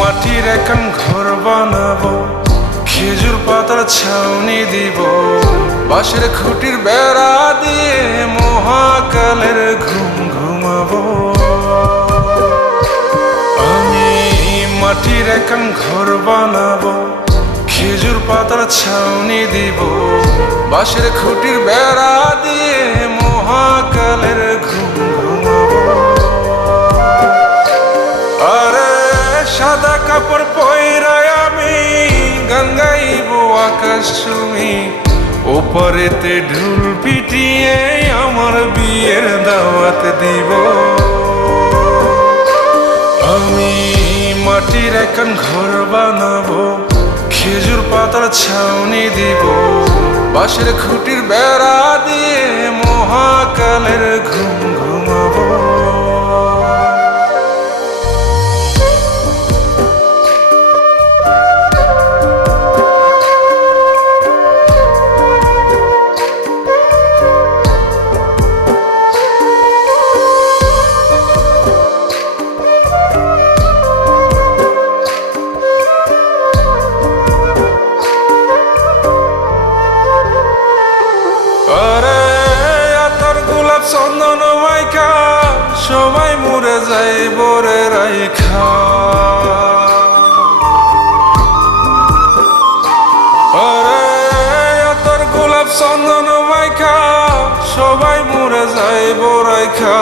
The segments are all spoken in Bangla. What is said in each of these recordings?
মাটির এখন ঘর বানাবো, খেজুর পাতার ছাউনি দিব, বাঁশের খুঁটির বেড়া দিয়ে মহাকালের ঘুম ঘুমাবো। আমি মাটির এখন ঘর বানাবো, খেজুর পাতার ছাউনি দিব, বাঁশের খুঁটির বেড়া দিয়ে মহাকালের ঘুম ঘুমাবো। আরে সাদা কাপড় পয়রায় আমি গান গাইব আকাশ চুমি, ওপারেতে ঢোল পিটিয়ে আমার বিয়ের দাওয়াত দিব। আমি মাটির এখন ঘর বানাবো, খেজুর পাতার ছাউনি দিব, বাঁশের খুঁটির বেড়া দিয়ে মহাকালের ঘুম ঘুমাবো। চন্দন মাইকা সবাই মরে যায় বরে রাইখা, আরে তোর গোলাপ চন্দন মাইকা সবাই মরে যায় বরাইখা,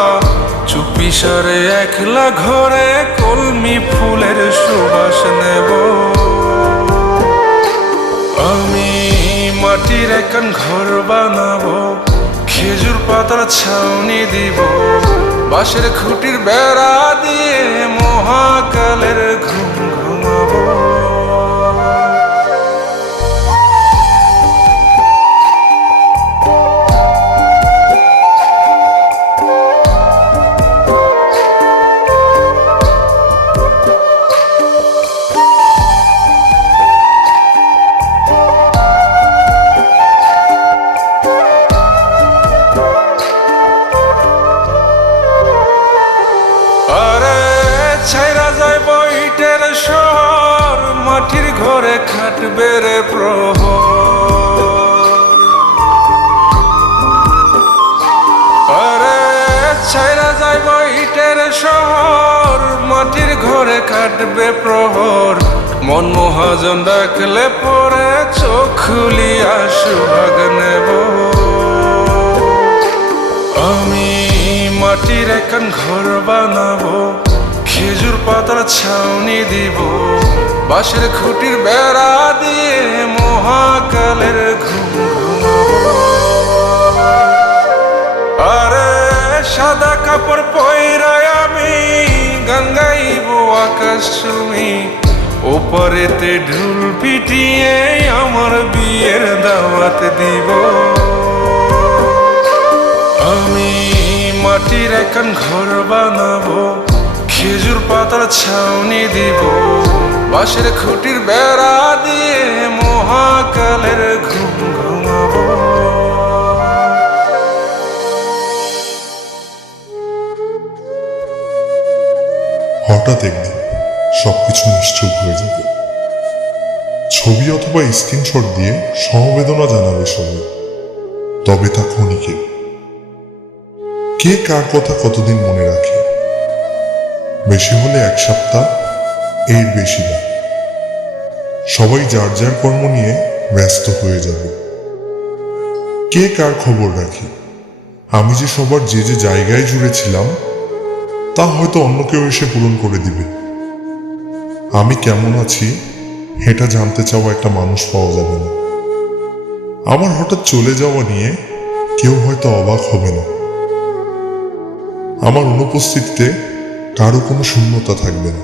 চুপি সারে একলা ঘরে কলমি ফুলের সুবাস নেব। আমি মাটির এখন ঘর বানাবো, খেজুর পাতার ছাউনি দিব, বাঁশের খুঁটির বেড়া দিয়ে মহাকালের ঘুম ঘুমাবো। ছাইরা যায় বইটের শহর, মাটির ঘরে খাটবে রে প্রহর। আরে ছাইরা যায় বইটের শহর, মাটির ঘরে খাটবে প্রহর, মন মহাজন ডাকলে পরে চোখ খুলিয়া সুভাগ নেব। আমি মাটির এখন ঘর বানাবো, খেজুর পাতার ছাউনি দিব, বাঁশের খুঁটির বেড়া দিয়ে মহাকালের ঘুম ঘুমাবো। আরে সাদা কাপড় পয়রায় আমি গান গাইব আকাশ চুমি, ওপারেতে ঢোল পিটিয়ে আমার বিয়ের দাওয়াত দিব। আমি মাটির এখন ঘর বানাবো, খেজুর পাতার ছাউনি দিব, বাঁশের খুঁটির বেড়া দিয়ে মহাকালের ঘুম ঘুমাবো। হঠাৎ একদিন সবকিছু নিশ্চুপ হয়ে যাবে। ছবি অথবা স্ক্রিনশট দিয়ে সমবেদনা জানাবে সবাই, তবে তা ক্ষণিকে। কে কার কথা কতদিন মনে রাখে? বেশি হলে এক সপ্তাহ, এর বেশি না। সবাই যার যার কর্ম নিয়ে ব্যস্ত হয়ে যাবে। কে কার খবর রাখে? আমি যে সবার যে যে জায়গায় জুড়েছিলাম তা হয়তো অন্য কেউ এসে পূরণ করে দিবে। আমি কেমন আছি এটা জানতে চাওয়া একটা মানুষ পাওয়া যাবে না। আমার হঠাৎ চলে যাওয়া নিয়ে কেউ হয়তো অবাক হবে না। আমার অনুপস্থিতিতে কারো কোনো শূন্যতা থাকবে না।